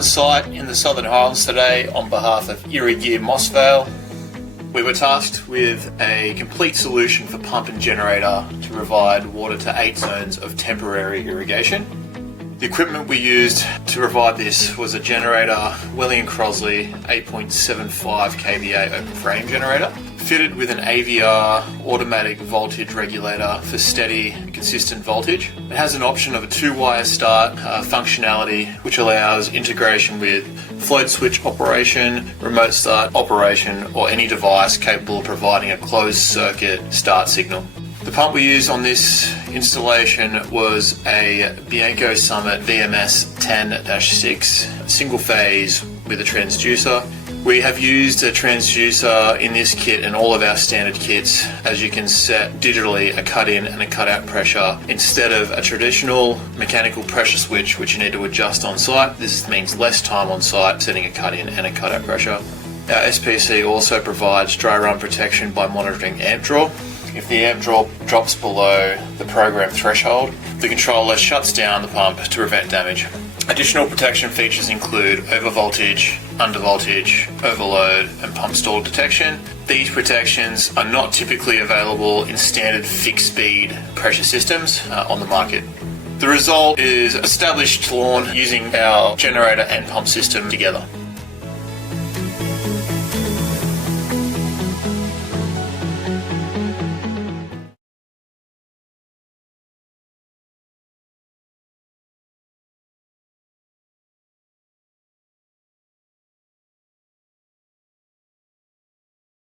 on site in the Southern Highlands today on behalf of Irrigear Moss Vale. We were tasked with a complete solution for pump and generator to provide water to 8 zones of temporary irrigation. The equipment we used to provide this was a generator, Welling & Crossley 8.75 kVA open frame generator, fitted with an AVR automatic voltage regulator for steady, consistent voltage. It has an option of a 2-wire start functionality, which allows integration with float switch operation, remote start operation, or any device capable of providing a closed circuit start signal. The pump we used on this installation was a Bianco Summit VMS10-6 single phase with a transducer. We have used a transducer in this kit and all of our standard kits, as you can set digitally a cut in and a cut out pressure instead of a traditional mechanical pressure switch which you need to adjust on site. This means less time on site setting a cut in and a cut out pressure. Our SPC also provides dry run protection by monitoring amp draw. If the amp draw drops below the program threshold, the controller shuts down the pump to prevent damage. Additional protection features include overvoltage, undervoltage, overload, and pump stall detection. These protections are not typically available in standard fixed speed pressure systems on the market. The result is established lawn using our generator and pump system together.